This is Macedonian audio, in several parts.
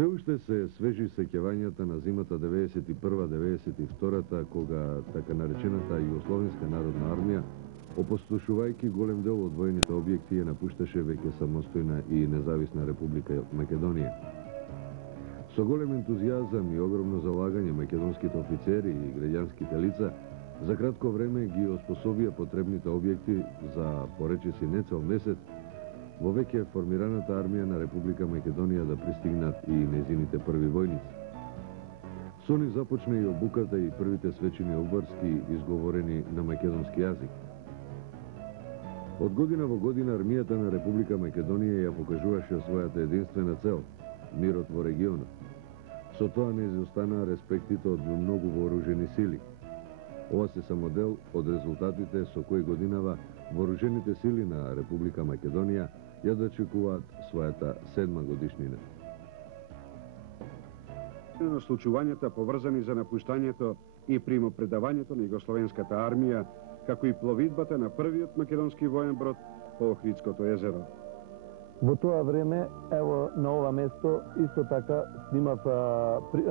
Се уште се свежи сеќавањата на зимата 91-92, кога така наречената Југословенска народна армија, опустошувајќи голем дел од војните објекти, ја напушташе веќе самостојна и независна Република Македонија. Со голем ентузијазам и огромно залагање македонските офицери и граѓанските лица за кратко време ги оспособија потребните објекти за поречиси не цел месец во веќе формираната армија на Република Македонија да пристигнат и незините први војници. Со нив започна и обуката и првите свечени обврски изговорени на македонски јазик. Од година во година армијата на Република Македонија ја покажуваше својата единствена цел – мирот во регионот. Со тоа не изостанаа респектите од многу вооружени сили. Ова се само дел од резултатите со кои годинава вооружените сили на Република Македонија ја дочекуваат својата 7-ма годишнина. На случувањата поврзани за напуштањето и примопредавањето на Југословенската армија, како и пловидбата на првиот македонски воен брод по Охридското езеро. Во тоа време, ево на ова место, исто така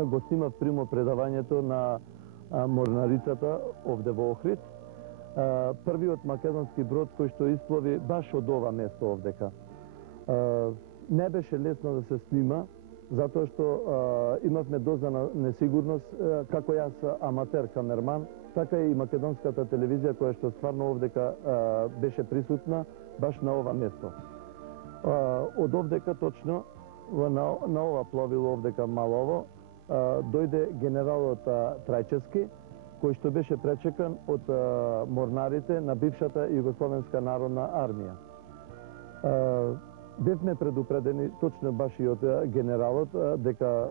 го снимав примопредавањето на морнарицата овде во Охрид. Првиот македонски брод кој што исплови баш од ова место овдека. Не беше лесно да се снима, затоа што имавме доза на несигурност, како јас аматер камерман, така и македонската телевизија која што стварно овдека беше присутна баш на ова место. Од овдека точно, на ова пловило овдека Малово, дојде генералот Трајчевски, кој што беше пречекан од морнарите на бившата Југословенска народна армија. Бевме предупредени точно баш и од генералот дека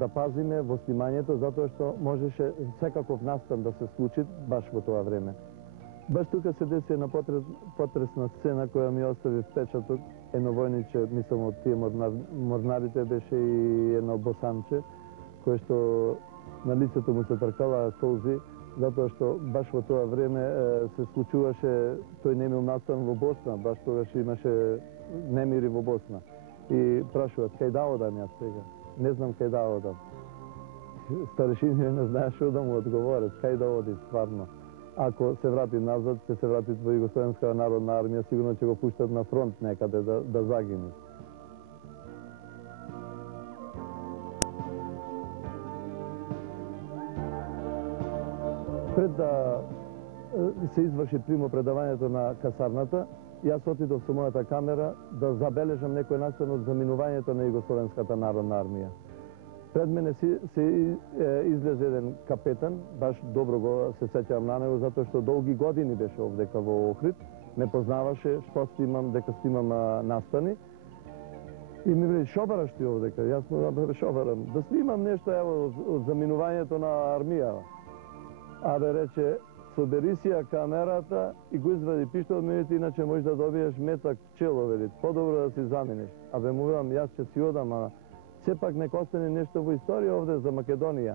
да пазиме во снимањето, затоа што можеше секаков настан да се случи баш во тоа време. Баш тука се деси една потресна сцена која ми остави впечаток. Едно војниче, мислам од тие морнарите, беше и едно босанче, кој што на лицето му се тркалаа солзи, затоа што баш во тоа време се случуваше, тој немил настан во Босна, баш тогаш имаше немири во Босна. И прашуваат, кај да одам јас сега? Не знам кај да одам. Старешиниот не знаеше да му одговорат, кај да оди стварно. Ако се врати назад, ќе се врати во Југословенска народна армија, сигурно ќе го пуштат на фронт некаде да загине. Пред да се изврши примопредавањето на касарната, јас отидов со мојата камера да забележам некој настан од заминувањето на Југословенската народна армија. Пред мене се излезе еден капетан, баш добро го се сеќавам на него, затоа што долги години беше овдека во Охрид, не познаваше што снимам, дека снимам настани. И ми вели, шо бараш ти овдека? Јас му шо барам? Да снимам нешто ево од заминувањето на армија. Абе рече, собери си ја камерата и го извади пиштол, минути, иначе можеш да добиеш метак пчело, вели, подобро да си заминеш. Абе му велам, јас ќе си одам, сепак нека остане нешто во историја овде за Македонија.